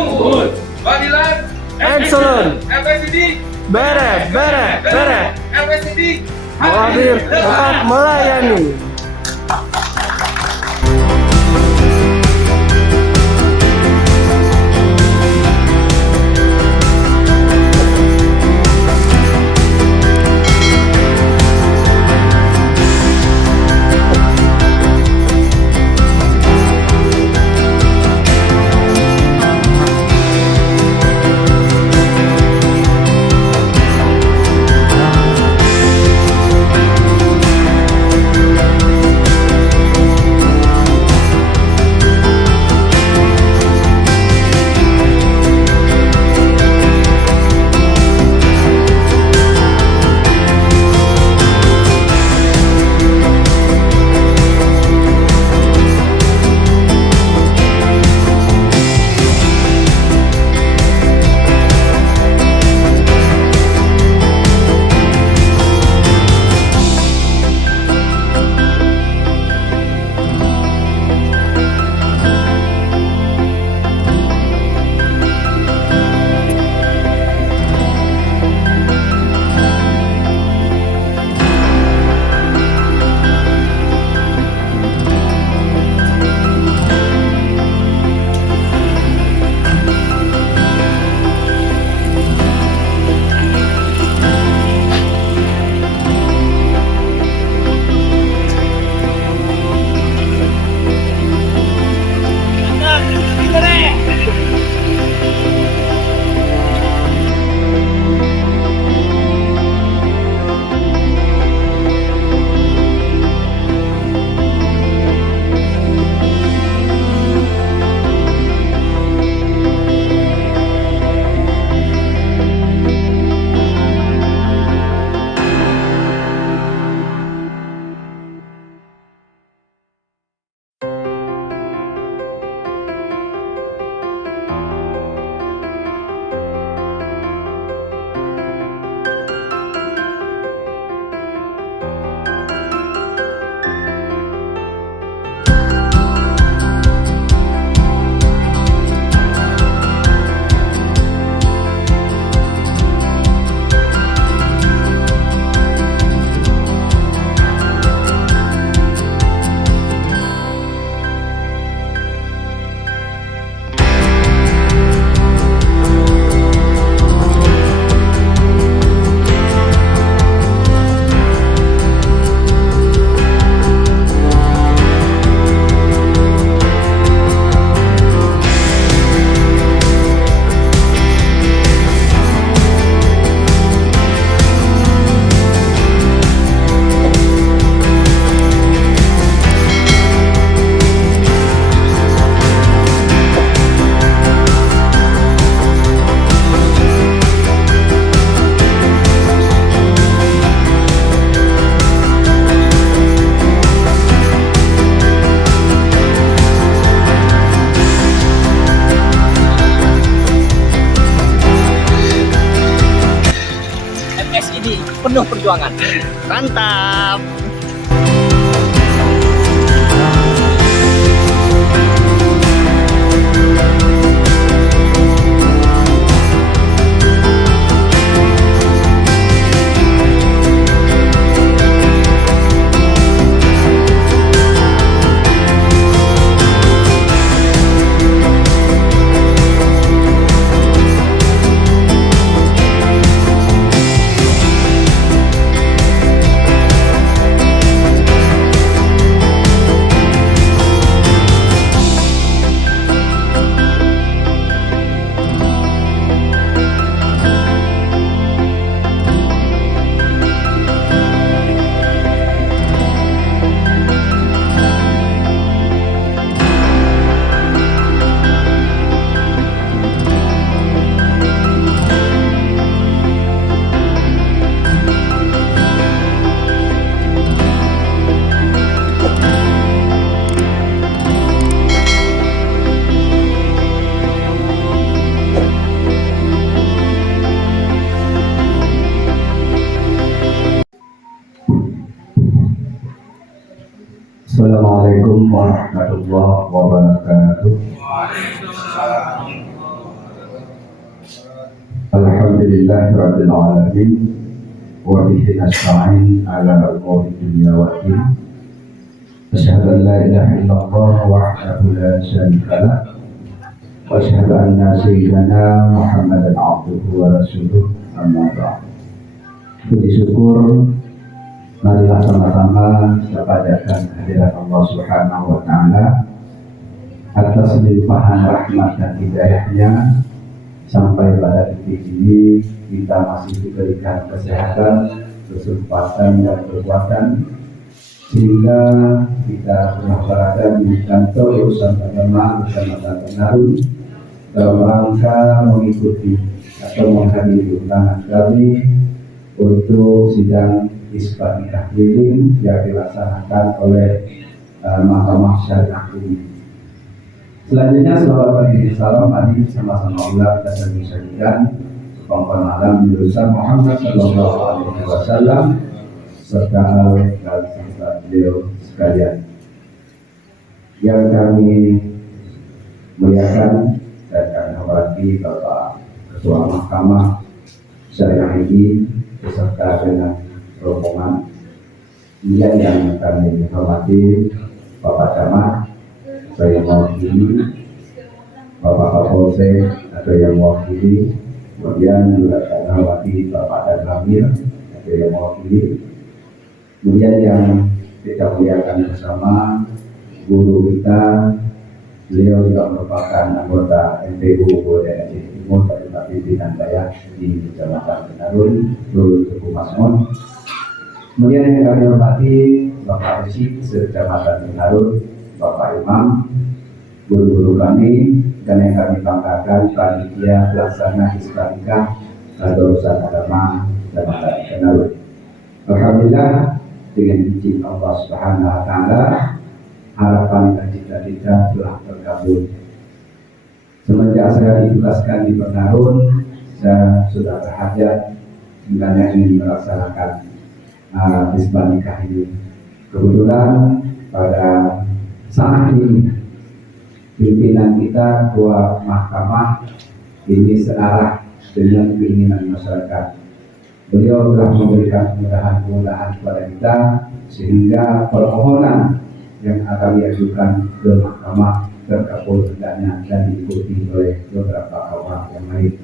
Unggul. Badilan. Excellent. FSCD. Beres. FSCD. Hadir tetap melayani. FSCD penuh perjuangan. Mantap. Assalamualaikum warahmatullahi wabarakatuh. Alhamdulillahi Rabbil Alamin wa bihi nasta'in ala umuri dunya waddin. Asyhadu an la ilaha illallah wahdahu la syarika lah wa asyhadu anna sayyidana Muhammadan abduhu wa rasuluh, amma ba'd. Puji syukur marilah sama-sama kita panjatkan hadirat Allah Subhanahu wa taala atas limpahan rahmat dan hidayahnya sampai pada titik ini kita masih diberikan kesehatan, kesempatan dan kekuatan sehingga kita telah berada di kantor urusan agama Kecamatan Penarun dalam rangka mengikuti atau menghadiri undangan kami untuk sidang isbat nikah keliling yang dilaksanakan oleh Mahkamah Syariah ini. Selanjutnya selawat bagi salam tadi sama-sama ulang dan menyaksikan sekomponan alam jurusan Muhammad Sallallahu Alaihi Wasallam serta al dan serta beliau sekalian yang kami muliakan dan kami hormati Bapak Ketua Mahkamah Syariah ini beserta dengan rombongan yang kami hormati Bapak Camat, saya mewakili Bapak Kapolsek atau yang mewakili, kemudian juga saya mewakili Bapak dan Ramil atau yang mewakili, kemudian yang kita muliakan bersama guru kita, beliau juga merupakan anggota MPU Bodai Aceh Timur pada pimpinan daerah di Kecamatan Penarun, Lurus Teguh Masmon. Kemudian yang kami hormati Bapak Resik Kecamatan Penarun, Bapak Imam, guru-guru kami, dan yang kami banggakan panitia pelaksana isbat nikah urusan agama dan Penarun. Alhamdulillah dengan izin Allah Subhanahu wa taala harapan dan cita-cita telah terkabul. Semenjak saya ditugaskan di Penarun, saya sudah berhajat sebenarnya ingin melaksanakan isbat nikah ini. Kebetulan pada saat ini pimpinan kita Ketua Mahkamah ini searah dengan keinginan masyarakat. Beliau telah memberikan kemudahan-kemudahan kepada kita sehingga permohonan yang akan diajukan ke Mahkamah terkabul hendaknya dan diikuti oleh beberapa kawan yang lain.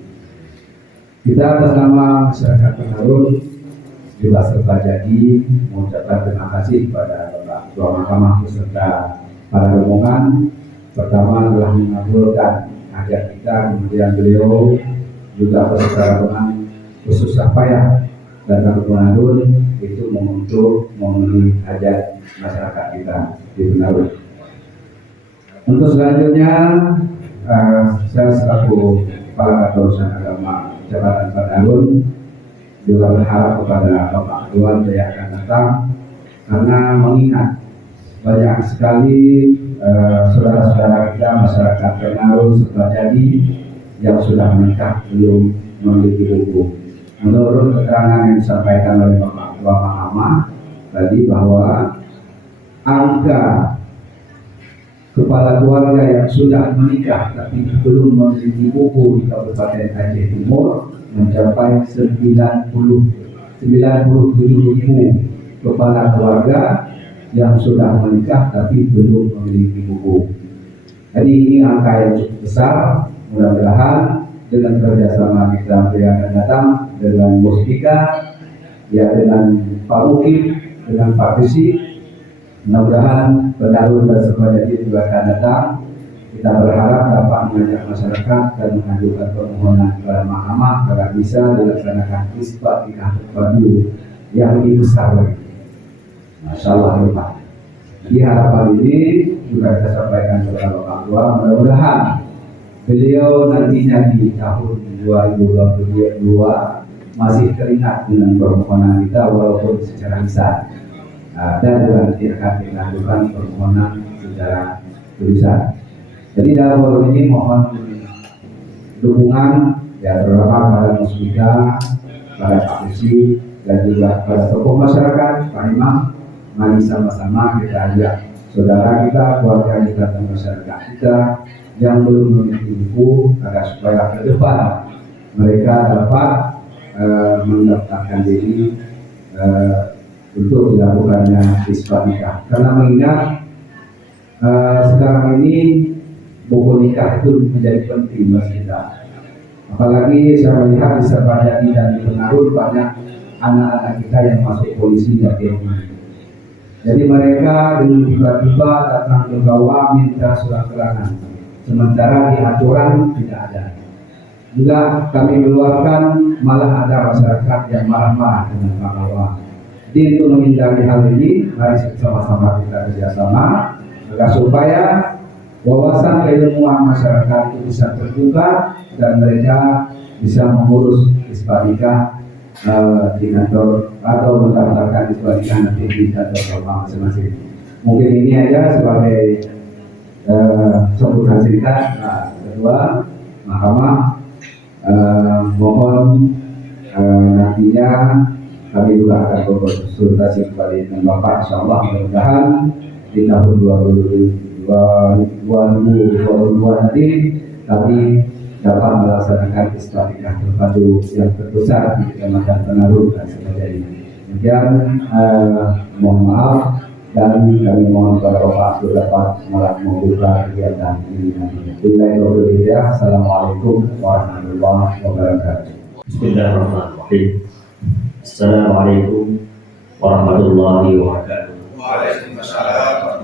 Kita atas nama masyarakat Penarun juga serta jadi mengucapkan terima kasih kepada Bapak Ketua Mahkamah beserta para rombongan. Pertama telah mengabulkan hajat kita, kemudian beliau juga beserta rombongan bersusah payah datang ke Penarun itu untuk memenuhi hajat masyarakat kita di Penarun. Untuk selanjutnya saya selaku Kepala Kantor Urusan Agama Kecamatan Penarun juga berharap kepada Bapak Ketua yang akan datang karena mengingat banyak sekali saudara-saudara kita masyarakat Penarun serta jadi yang sudah menikah belum memiliki buku. Menurut keterangan yang disampaikan oleh Bapak Ketua Mahkamah tadi bahwa angka kepala keluarga yang sudah menikah tapi belum memiliki buku di Kabupaten Aceh Timur mencapai 97.000 kepala keluarga yang sudah menikah tapi belum memiliki buku. Jadi ini angka yang cukup besar. Mudah-mudahan dengan kerjasama kita yang akan datang dengan Muspika, ya dengan Pak Mukib, dengan Pak Visi, mudah-mudahan Penarun dan Sebajadi juga akan datang. Kita berharap dapat mengajak masyarakat dan mengajukan permohonan kepada Mahkamah agar bisa dilaksanakan isbat nikah terpadu yang lebih besar lagi. Masya Allah, Pak. Jadi harapan ini juga kita sampaikan kepada Bapak Ketua. Mudah-mudahan beliau nantinya di tahun 2022 masih teringat dengan permohonan kita walaupun secara lisan. Dan juga nanti akan dilakukan permohonan secara tulisan. Jadi dalam forum ini mohon dukungan ya terutama pada Muspika, pada Pak Visi dan juga pada tokoh masyarakat, Pak Imam. Mari sama-sama kita ajak saudara kita, keluarga kita dan masyarakat kita yang belum memiliki buku agar supaya ke depan mereka dapat mendaftarkan diri untuk dilakukannya isbat nikah. Karena mengingat sekarang ini buku nikah itu menjadi penting bagi kita. Apalagi saya melihat di Serbajadi dan di Penarut banyak anak-anak kita yang masuk polisi dan TNI. Jadi mereka dengan tiba-tiba datang ke bawah minta surat keterangan, sementara di aturan tidak ada. Enggak, kami keluarkan, malah ada masyarakat yang marah-marah dengan Pak Bawah. Jadi untuk menghindari hal ini, mari sama-sama kita kerjasama agar supaya wawasan keilmuan masyarakat itu bisa terbuka dan mereka bisa mengurus isbat nikah di kantor atau mendaftarkan isbat nikah nanti di kantor rumah masing-masing. Mungkin ini aja sebagai sambutan singkat. Kedua, mahkamah mohon nantinya kami juga akan berkonsultasi kembali dengan Bapak, insyaallah mudah-mudahan di tahun 2022 nanti kami dapat melaksanakan isbat nikah terpadu yang terbesar di Kecamatan Penarut dan sebagainya. Kemudian mohon maaf dan kami mohon kepada Bapak untuk dapat membuka kegiatan ini nanti. Assalamualaikum warahmatullahi wabarakatuh. Bismillahirrahmanirrahim. Assalamualaikum warahmatullahi wabarakatuh. Waalaikumsalam.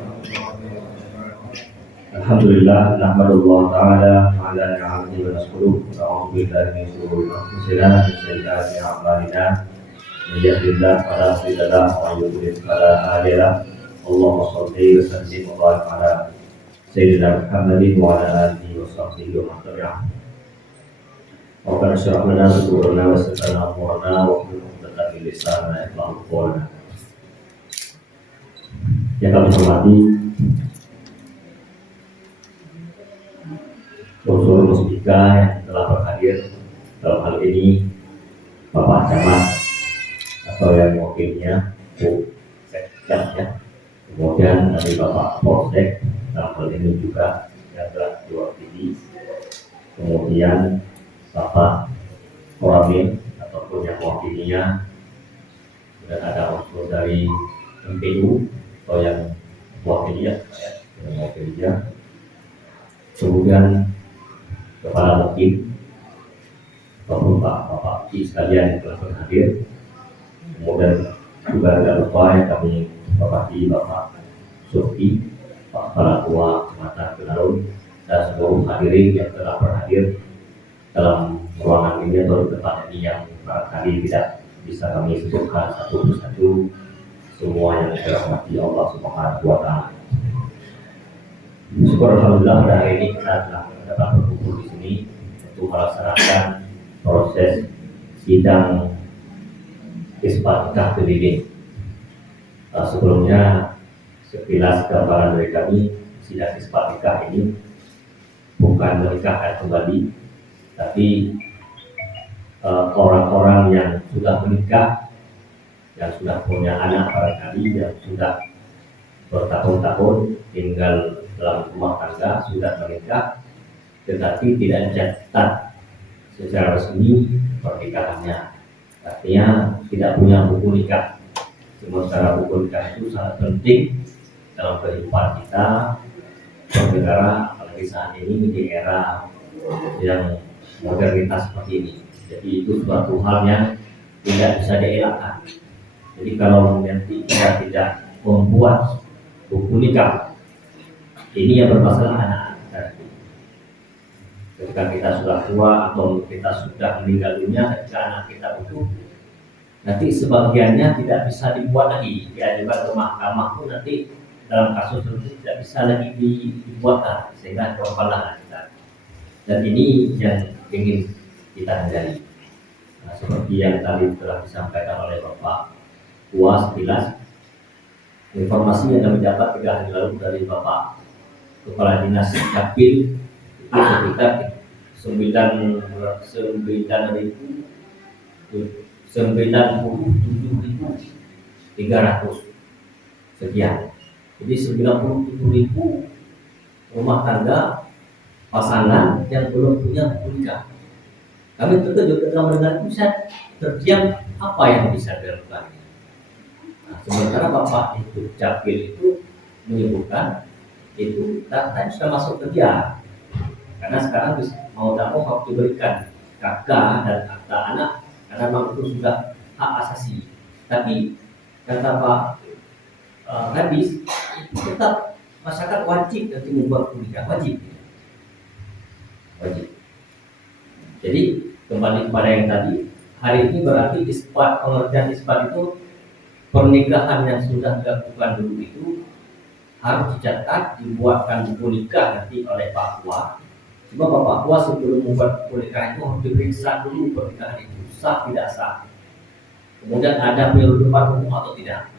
Alhamdulillah, nahmadullah ta'ala ala ni'amihi wa nashkuruh wa na'udzu billahi min shururi anfusina wa min sayyiati a'malina. Man yahdihillahu fala mudilla lahu wa man yudlil fala hadiya lahu. Allahumma shalli wa sallim wa barik ala sayyidina Muhammadin wa ala alihi wa sahbihi wa man tabi'ahum. Rabbana shrah lana sadrana wa yassir lana amrana wa hlul 'uqdatam min lisanina yafqahu qawlana. Yang kami hormati unsur musbika yang telah berhadir dalam hal ini Bapak Camat atau yang mewakilnya Bu Sekda, ya. Kemudian dari Bapak Polsek dalam hal ini juga yang telah diwakili, kemudian Bapak Koramil ataupun yang mewakilinya, dan ada unsur dari MPU atau yang mewakilinya, kemudian Kepala Mungkin ataupun Bapak sekalian yang telah berhadir. Kemudian juga tidak lupa yang kami hormati Bapak Sufi, Pak Kepala Tua Kecamatan Penarut, dan seluruh hadirin yang telah berhadir dalam ruangan ini atau di tempat ini yang barangkali tidak bisa kami sebutkan satu persatu. Semua yang dirahmati Allah Subhanahu wa Ta'ala. Syukur alhamdulillah pada hari ini kita telah dapat berkumpul di sini untuk melaksanakan proses sidang isbat nikah terdiri. Sebelumnya sekilas gambaran dari kami, sidang isbat nikah ini bukan menikahkan kembali, tapi orang-orang yang sudah menikah, yang sudah punya anak barangkali, yang sudah bertahun-tahun tinggal dalam rumah tangga, sudah menikah tetapi tidak dicatat secara resmi pernikahannya, artinya tidak punya buku nikah. Sementara buku nikah itu sangat penting dalam kehidupan kita bernegara, apalagi saat ini di era yang modernitas seperti ini. Jadi itu suatu hal yang tidak bisa dielakkan. Jadi kalau nanti kita tidak membuat buku nikah, ini yang bermasalah anak-anak kita. Ketika kita sudah tua atau kita sudah meninggal dunia, ketika anak kita butuh, nanti sebagiannya tidak bisa dibuat lagi, diajukan ke mahkamah pun nanti dalam kasus tersebut tidak bisa lagi dibuat, sehingga korbanlah kita. Dan ini yang ingin kita hindari. Nah, seperti yang tadi telah disampaikan oleh Bapak Tua sekilas, informasi yang kami dapat 3 hari lalu dari Bapak Kepala Dinas Capil itu sekitar 97.300 sekian. Jadi 97.000 rumah tangga pasangan yang belum punya buku nikah. Kami terkejut ketika mendengar bisa terdiam, apa yang bisa dilakukan. Nah, sementara Bapak itu Capil itu menyebutkan itu data yang sudah masuk kerja, karena sekarang mau tak mau harus diberikan KK dan akta anak karena memang itu sudah hak asasi. Tapi kata Pak Kadis, tetap masyarakat wajib nanti membuat pernikahan, wajib. Jadi kembali kepada yang tadi, hari ini berarti isbat, pengertian isbat itu pernikahan yang sudah dilakukan dulu itu harus dicatat, dibuatkan buku nikah nanti oleh Pak Tua. Cuma Bapak Tua sebelum membuat buku nikah itu harus diperiksa dulu pernikahan itu sah tidak sah. Kemudian ada penyeludupan hukum atau tidak.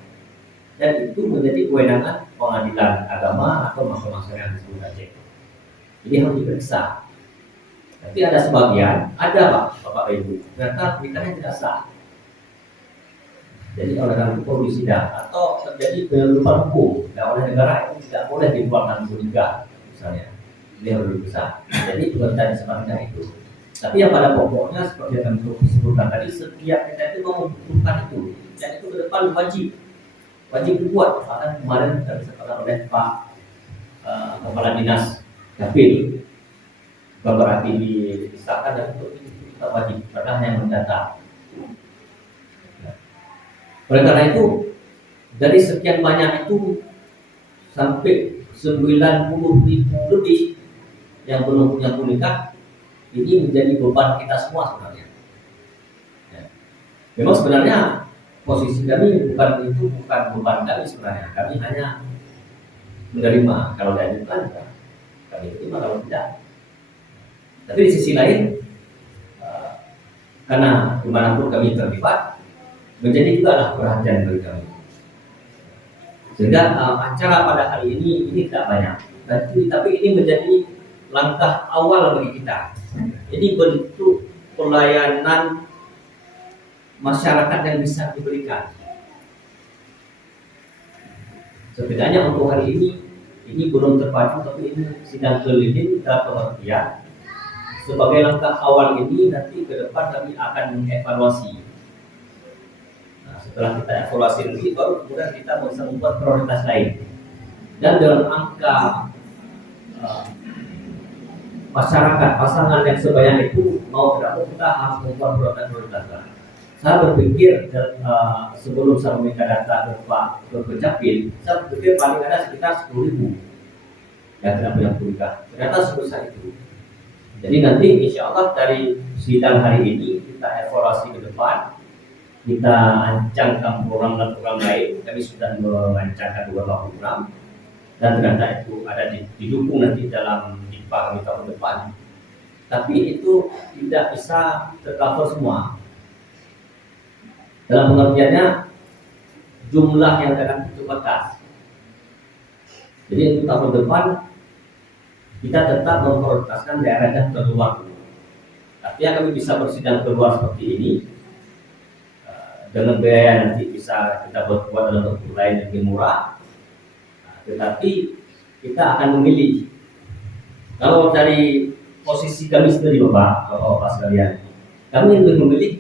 Dan itu menjadi kewenangan pengadilan agama atau mahkamah syariah disebut Aceh. Jadi harus diperiksa. Tapi ada sebagian, ada Bapak Ibu, ternyata pernikahannya tidak sah. Jadi oleh karena itu perlu disidang atau terjadi penyeludupan hukum, dan oleh negara itu tidak boleh dibuatkan buku nikah, misalnya. Ini harus diperiksa. Jadi pengertian sebenarnya itu. Tapi yang pada pokoknya seperti yang kami sebutkan tadi, setiap kita itu membutuhkan itu, dan itu ke depan wajib dibuat. Bahkan kemarin kita disampaikan oleh Pak Kepala Dinas Capil, beberapa disahkan dan itu kita wajib karena yang mendata. Oleh karena itu, dari sekian banyak itu sampai 90.000 lebih yang belum punya nikah, ini menjadi beban kita semua sebenarnya. Ya. Memang sebenarnya posisi kami bukan beban kami sebenarnya. Kami hanya menerima kalau diajukan, kami terima kalau tidak. Tapi di sisi lain, karena dimanapun kami terlibat, menjadi juga lah perhatian bagi kami. Sehingga acara pada hari ini tidak banyak, tapi ini menjadi langkah awal bagi kita. Ini bentuk pelayanan masyarakat yang bisa diberikan. Setidaknya untuk hari ini belum terpadu, tapi ini sidang keliling dalam pengertian. Sebagai langkah awal ini, nanti ke depan kami akan mengevaluasi. Nah, setelah kita evaluasi ini, baru kemudian kita bisa membuat prioritas lain. Dan dalam angka masyarakat, pasangan yang sebanyak itu mau tidak mau kita harus membuat prioritas. Saya berpikir sebelum saya meminta data ke Pak Capil, saya berpikir paling ada sekitar 10.000 yang tidak punya nikah. Ternyata sebesar itu. Jadi nanti insya Allah dari sidang hari ini kita evaluasi ke depan, kita ancangkan program dan program lain. Kami sudah merancangkan 2 program dan ternyata itu ada didukung nanti dalam IPA kami tahun depan. Tapi itu tidak bisa tercover semua. Dalam pengertiannya jumlah yang akan terbatas. Jadi untuk tahun depan kita tetap memprioritaskan daerah yang terluar. Artinya kami bisa bersidang keluar seperti ini dengan biaya nanti bisa kita buat dalam bentuk lain yang lebih murah. Tetapi kita akan memilih. Kalau dari posisi kami sendiri Bapak sekalian, kami lebih memilih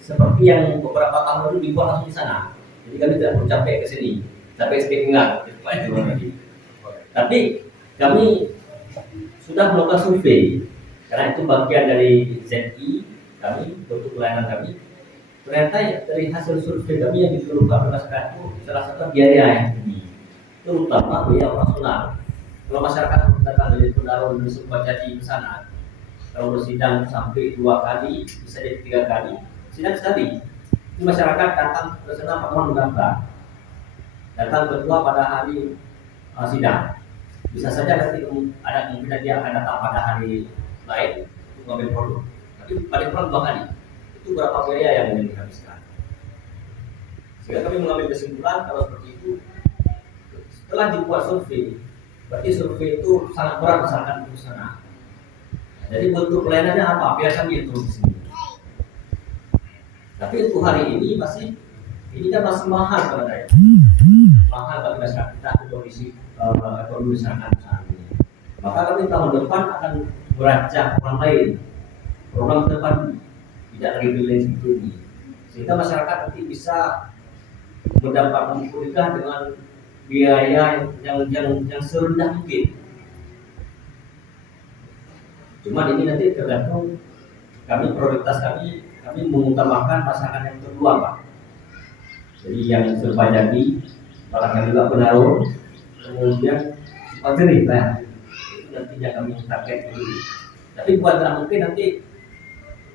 seperti yang beberapa tahun lalu dibuat langsung di sana. Jadi kami tidak perlu capek ke sini, capek setengah. Tapi kami sudah melakukan survei, karena itu bagian dari ZI kami, untuk pelayanan kami. Ternyata dari hasil survei kami yang dikeluhkan oleh masyarakat itu salah satu biaya yang tinggi, terutama biaya operasional. Kalau masyarakat datang dari Pendarun dan Sukajadi ke sana, kalau bersidang sampai 2 kali, bisa jadi 3 kali, sidang sekali. Ini masyarakat datang ke sana pertama mendaftar, datang kedua pada hari sidang. Bisa saja nanti ada kemungkinan dia akan datang pada hari lain untuk mengambil produk. Tapi paling kurang 2 kali. Itu berapa biaya yang dihabiskan. Sehingga kami mengambil kesimpulan kalau seperti itu, setelah dibuat survei, berarti survei itu sangat berat misalkan di sana. Jadi bentuk pelayanannya apa? Biar kami turun di sini. Tapi untuk hari ini ini kan masih mahal sebenarnya. Mahal bagi masyarakat kita kondisi ekonomi saat ini. Maka kami tahun depan akan merancang program lain, program terpadu. tidak lagi berlin seperti ini, sehingga masyarakat nanti bisa mendapatkan nikah dengan biaya yang serendah mungkin. Cuma ini nanti tergantung kami, prioritas kami mengutamakan pasangan yang kedua, Pak. Jadi yang serba jadi, barangkali juga pengaruh, kemudian sifat jerih, nah itu nantinya kami target dulu. Tapi bukan tidak mungkin nanti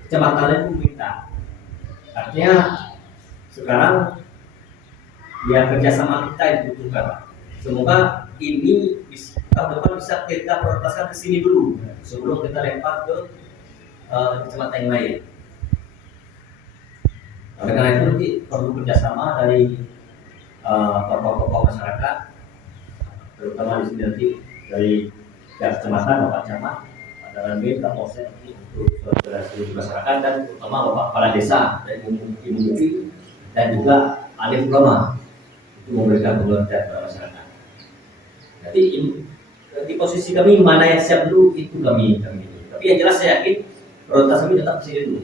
kecamatan itu minta. Artinya sekarang ya kerjasama kita yang dibutuhkan, Pak. Semoga ini tahun depan bisa kita prioritaskan ke sini dulu sebelum kita lempar ke kecamatan yang lain. Oleh karena itu nanti perlu kerjasama dari tokoh-tokoh masyarakat, terutama di sini nanti dari kecamatan, Bapak Camat, ada Ranbir, Kapolsek untuk sosialisasi masyarakat, dan terutama Bapak Kepala Desa dari Ibu dan juga alim ulama untuk memberikan pengertian kepada masyarakat. Nanti di posisi kami mana yang siap dulu itu kami. Tapi yang jelas saya yakin prioritas kami tetap di sini dulu.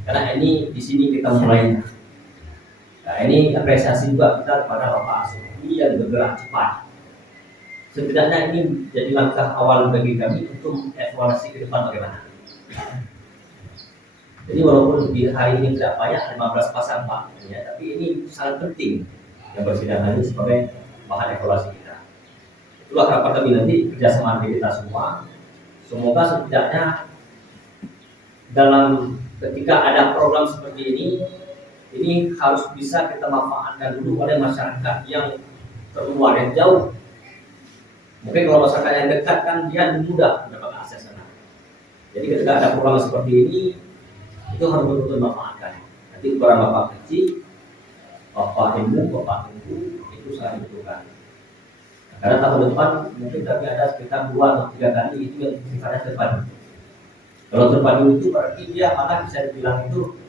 Karena ini di sini kita mulai. Nah, ini apresiasi juga kita kepada Bapak Asuki yang bergerak cepat. Setidaknya ini jadi langkah awal bagi kami untuk evaluasi ke depan bagaimana. Jadi walaupun di hari ini tidak banyak 15 pasang Pak, ya, tapi ini sangat penting yang persidangan ini sebagai bahan evaluasi kita. Itulah harapan kami nanti kerjasama dengan kita semua. Semoga setidaknya dalam ketika ada program seperti ini harus bisa kita manfaatkan dulu oleh masyarakat yang terluar, yang jauh. Mungkin kalau masyarakat yang dekat kan dia mudah mendapat akses sana. Jadi ketika ada program seperti ini, itu harus betul-betul dimanfaatkan. Nanti ukuran Bapak kecil, Bapak Ibu itu sangat dibutuhkan. Karena tahun depan mungkin kami ada sekitar 2 atau 3 kali itu yang sifatnya terpadu. Kalau terpadu itu berarti dia malah bisa dibilang itu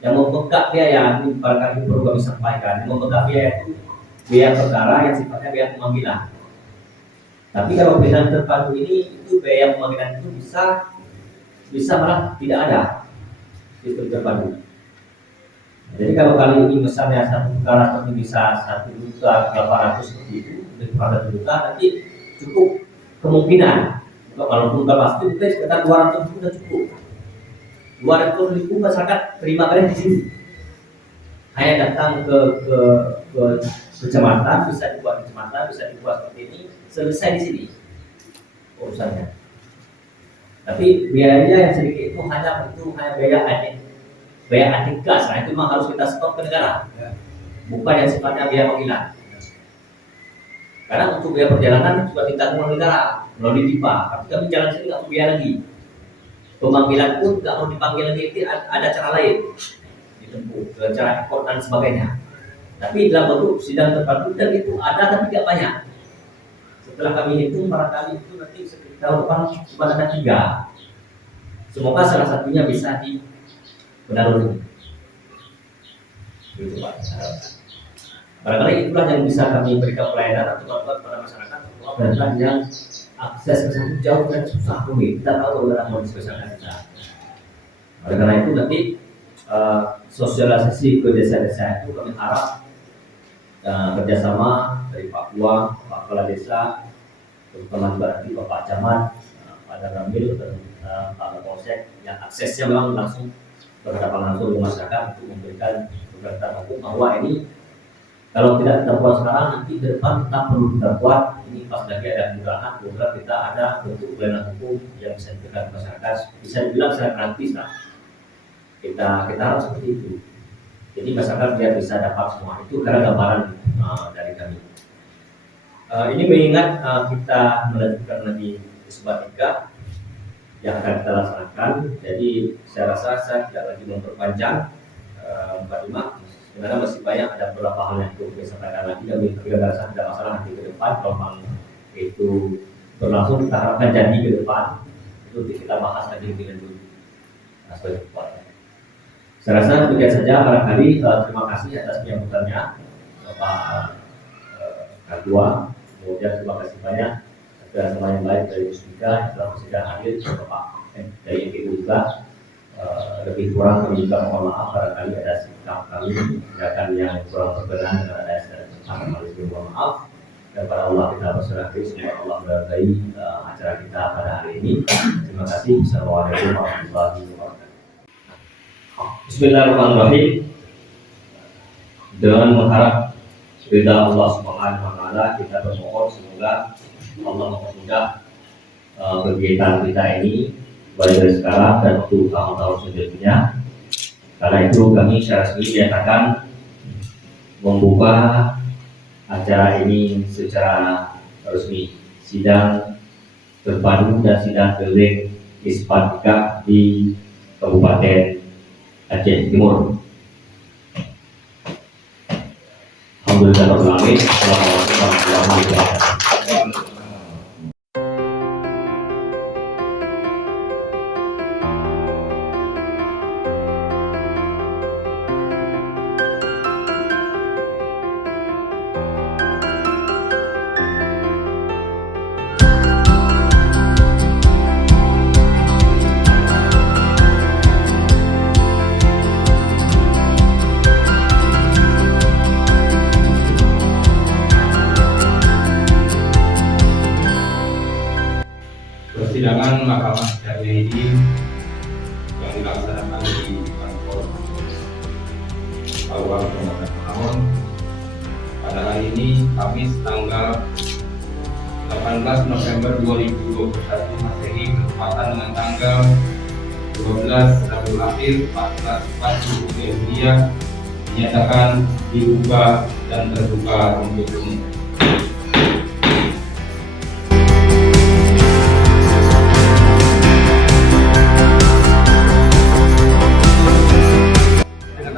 yang membengkak biaya, ini barangkali perlu kami sampaikan. Yang membengkak biaya itu biaya perkara yang sifatnya biaya pemanggilan. Tapi kalau pilihan terpadu ini itu biaya pemanggilan itu bisa malah tidak ada sistem terpadu. Jadi kalau kali ini misalnya satu perkara seperti bisa 1.800.000 seperti itu, lebih pada juta, nanti cukup kemungkinan. Kalau nggak pasti mungkin sekitar 200.000 sudah cukup. 200.000 masyarakat terima kalian di sini. Hanya datang ke kecamatan, bisa dibuat kecamatan, bisa dibuat seperti ini, selesai di sini urusannya. Tapi biayanya yang sedikit itu hanya biaya antik gas. Nah itu memang harus kita stop ke negara, bukan yang sifatnya biaya panggilan. Karena untuk biaya perjalanan juga ditanggung oleh negara melalui DIPA. Tapi kami jalan sini nggak mau biaya lagi. Pemanggilan pun nggak mau dipanggil lagi, itu ada cara lain ditempuh, cara ekspor dan sebagainya. Tapi dalam bentuk sidang terpadu dan itu ada tapi tidak banyak. Setelah kami hitung barangkali itu nanti sekitar depan cuma ada 3. Semoga salah satunya bisa di benar-benar. Gitu Pak. Barangkali itulah yang bisa kami berikan pelayanan atau bantuan kepada masyarakat dan yang akses ke sana jauh dan susah rumit. Kita tahu bagaimana mau dispesialkan kita. Oleh karena itu nanti sosialisasi ke desa-desa itu kami harap kerjasama dari Pak Buah, Pak Kepala Desa, terutama berarti Bapak Camat, Pak Ramil dan Pak Kapolsek yang aksesnya memang langsung berhadapan langsung dengan masyarakat untuk memberikan beberapa hukum bahwa ini kalau tidak kita buat sekarang nanti ke depan kita perlu kita buat. Ini pas lagi ada kemudahan, program kita ada bentuk pelayanan hukum yang bisa diberikan ke masyarakat, bisa dibilang secara gratis lah. Kita harus seperti itu. Jadi masyarakat biar bisa dapat semua itu karena gambaran dari kami. Ini mengingat kita melanjutkan lagi isbat nikah yang akan kita laksanakan. Jadi saya rasa saya tidak lagi memperpanjang Mbak Ima. Sebenarnya masih banyak, ada beberapa hal yang perlu saya sampaikan lagi. Tapi rasa tidak masalah nanti ke depan kalau memang itu berlangsung, kita harapkan jadi ke depan itu kita bahas lagi lebih lanjut. Saya rasa demikian saja barangkali. Terima kasih atas penyambutannya Bapak Ketua. Kemudian terima kasih banyak atas yang baik dari Musbika yang telah bersedia hadir, Bapak dari IPU juga, lebih kurang kami juga mohon maaf barangkali ada sikap kami tindakan yang kurang berkenan dengan ada kesalahan, kami mohon maaf. Dan pada Allah kita berserah diri, semoga Allah menghargai acara kita pada hari ini. Terima kasih. Assalamualaikum warahmatullahi wabarakatuh. Bismillahirrahmanirrahim. Dengan mengharap ridha Allah Subhanahu wa taala, kita bermohon semoga Allah mempermudah kegiatan kita ini baik dari sekarang dan untuk tahun-tahun selanjutnya. Karena itu kami secara resmi menyatakan membuka acara ini secara resmi, sidang terpadu dan sidang keliling Isbat Nikah di Kabupaten Aceh Timur. Alhamdulillahirrahmanirrahim. Assalamualaikum warahmatullahi wabarakatuh. Persidangan Mahkamah Syariah ini yang dilaksanakan di kantor Awal Kecamatan Menawon pada hari ini Kamis tanggal 18 November 2021 Masehi bertepatan dengan tanggal 12 Rabiul Akhir 1440 Hijriah dinyatakan dibuka dan terbuka untuk umum.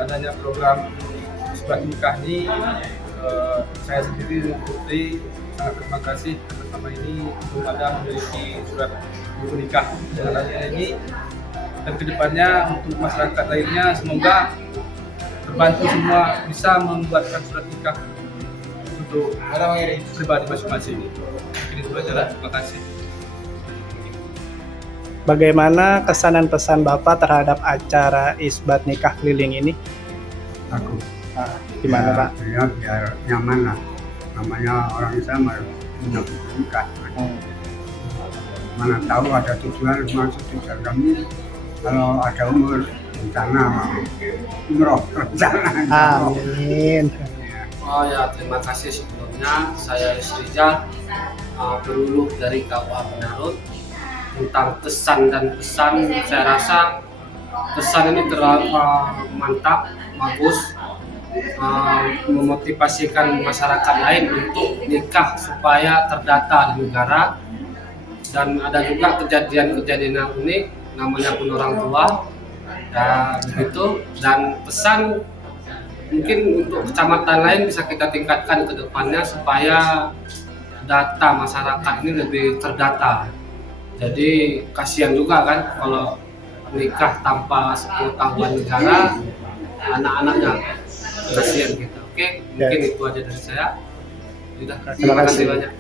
Adanya program Isbat Nikah ini, saya sendiri Putri sangat terima kasih karena selama ini belum ada memiliki surat buku nikah. Dengan adanya ini dan kedepannya untuk masyarakat lainnya semoga terbantu semua bisa membuatkan surat nikah untuk pribadi masing-masing. Mungkin itu aja lah. Terima kasih. Bagaimana kesan dan pesan Bapak terhadap acara Isbat Nikah Keliling ini? Aku Gimana Pak? ya biar nyaman lah, namanya orang Islam harus punya nikah. Mana tahu ada tujuan masuk tujuan kami, kalau ada umur rencana mau umroh rencana. Amin. Oh ya, terima kasih sebelumnya. Saya Rizal, beruluh dari KUA Penarut. Tentang kesan dan pesan, saya rasa pesan ini terlalu mantap, bagus, memotivasikan masyarakat lain untuk nikah supaya terdata di negara. Dan ada juga kejadian-kejadian yang unik, namanya pun orang tua, dan begitu. Dan pesan mungkin untuk kecamatan lain bisa kita tingkatkan ke depannya supaya data masyarakat ini lebih terdata. Jadi kasihan juga kan kalau nikah tanpa sepengetahuan negara, anak-anaknya kasihan kita. Oke, mungkin itu aja dari saya. Sudah, terima kasih banyak.